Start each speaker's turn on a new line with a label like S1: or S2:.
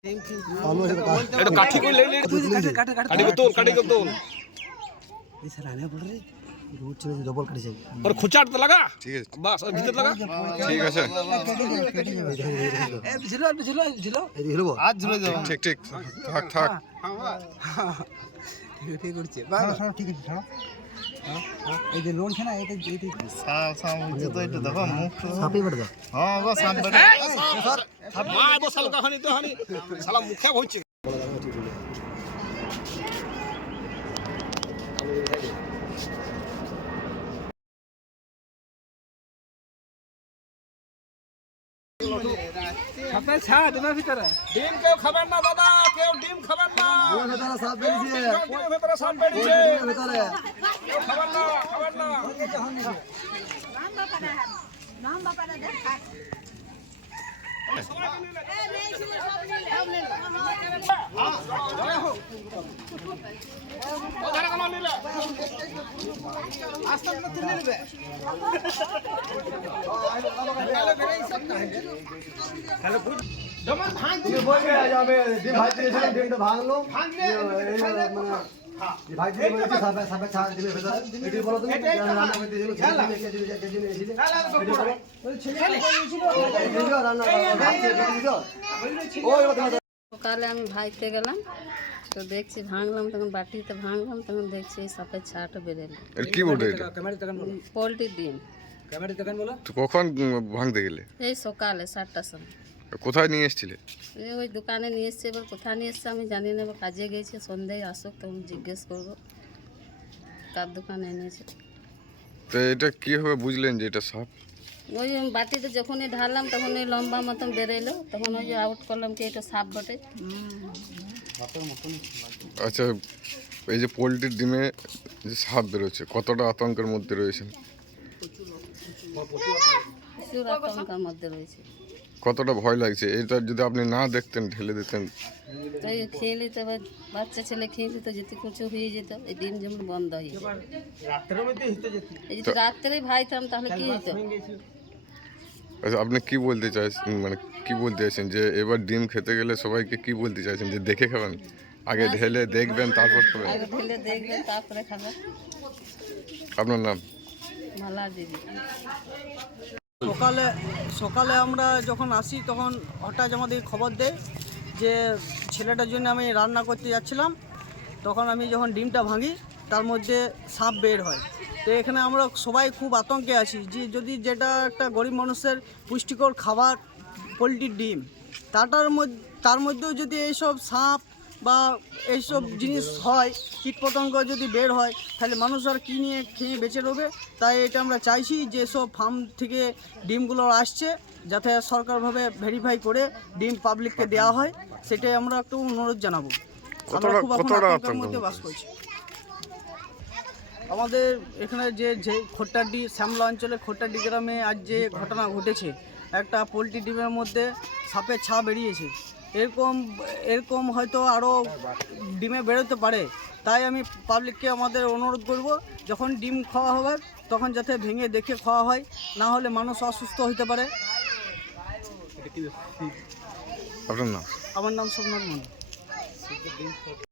S1: এটা কাঠি কই লে কাঠি কো তোল
S2: ये सर आने पड़ रहे रोड चले डबल कट जाए
S1: और खुचाट तो लगा
S3: ठीक है
S1: बस और भीतर लगा
S3: ठीक है सर
S2: ए झिलो ए झिलो आज झिलो जाओ
S3: ठीक ठीक থাক থাক
S2: ঠিক করছে বাবা ঠিক আছে ছাড়ো এই যে লোন খানা এটা সাম হচ্ছে তো এটা দেখো মুখ সাপই পড়ে দাও হ্যাঁ গো সাপ পড়ে
S1: স্যার মা তো সাল কাহানি তো হানি শালা মুখে হচ্ছে
S2: সাপে ছাড় তোমার ভিতরে
S1: ডিম কেউ খাবেন না দাদা কেউ ডিম খাবেন না
S2: ওর ভিতরে সাপ বেরিয়েছে
S1: ডিমের ভিতরে সাপ বেরিয়েছে
S2: ওর ভিতরে
S1: কেউ খাবেন না
S4: নাম বাপারা দেখা
S5: সকালে আমি ভাইতে গেলাম তো দেখছি ভাঙলাম তখন বাটিতে ভাঙলাম তখন দেখছি সাপের ছাটা বেরোলো
S3: এর কি বলতে এটা
S5: পোলট্রির ডিম
S3: তো কখন ভাঙতে গেলে
S5: এই সকালে 7টার সময়
S3: কোথায় নিয়ে এসেছিলে
S5: ওই দোকানে নিয়ে এসছে এবার কোথায় নিয়ে এসছে আমি জানি না এবার কাজে গিয়েছে সন্ধ্যায় আসুক তখন জিজ্ঞেস করবো কার দোকানে এনেছে
S3: তো এটা কিভাবে বুঝলেন যে এটা সাপ
S5: ওই বাটিতে যখনই ঢাললাম তখন ওই লম্বা মতন বেরোলো তখন ওই যে আউট করলাম কি এটা সাপ বটে
S3: আচ্ছা এই যে পোলট্রির ডিমে যে সাপ বেরোচ্ছে কতটা আতঙ্কের মধ্যে রয়েছেন
S5: প্রচুর আতঙ্কের মধ্যে রয়েছে
S3: কতটা ভয় লাগছে এটা যদি আপনি না দেখতেন ঢেলে দিতেন
S5: তো এই খেয়ে নিতে এবার বাচ্চা ছেলে খেয়ে নিত যেতে কিছু হয়ে যেত এই ডিম যেমন বন্ধ হয়ে যেত এই যদি রাত্রেই ভাইতাম তাহলে কি হতো
S3: আচ্ছা আপনি কি বলতে চাইছেন মানে কি বলতে চাইছেন যে এবার ডিম খেতে গেলে সবাইকে কি বলতে চাইছেন যে দেখে খাবেন আগে ঢেলে দেখবেন তারপর খাবেন
S5: আগে ঢেলে দেখবেন তারপরে খাবেন
S3: আপনার নাম
S5: মালা দিদি
S6: সকালে আমরা যখন আসি তখন হঠাৎ আমাদের খবর দেয় যে ছেলেটার জন্য আমি রান্না করতে যাচ্ছিলাম তখন আমি যখন ডিমটা ভাঙি তার মধ্যে সাপ বের হয় তো এখানে আমরা সবাই খুব আতঙ্কে আছি যে যদি যেটা একটা গরিব মানুষের পুষ্টিকর খাবার পোলট্রির ডিম তার মধ্যেও যদি এইসব সাপ বা এইসব জিনিস হয় কীটপতঙ্গ যদি বের হয় তাহলে মানুষ আর কী নিয়ে খেয়ে বেঁচে রবে তাই এটা আমরা চাইছি যে সব ফার্ম থেকে ডিমগুলো আসছে যাতে সরকারভাবে ভেরিফাই করে ডিম পাবলিককে দেওয়া হয় সেটাই আমরা একটু অনুরোধ জানাবো আমরা খুব এখন আতঙ্কের মধ্যে বাস করছি আমাদের এখানে যে খোট্টাডি শ্যামলা অঞ্চলে খোট্টাডি গ্রামে আজ যে ঘটনা ঘটেছে একটা পোলট্রি ডিমের মধ্যে সাপের ছা বেরিয়েছে এরকম হয়তো আরও ডিমে বেরোতে পারে তাই আমি পাবলিককে আমাদের অনুরোধ করব যখন ডিম খাওয়া হবে তখন যাতে ভেঙে দেখে খাওয়া হয় না হলে মানুষ অসুস্থ হতে পারে
S3: আপনার নাম
S6: আমার নাম সোমনাথ মন্ডল।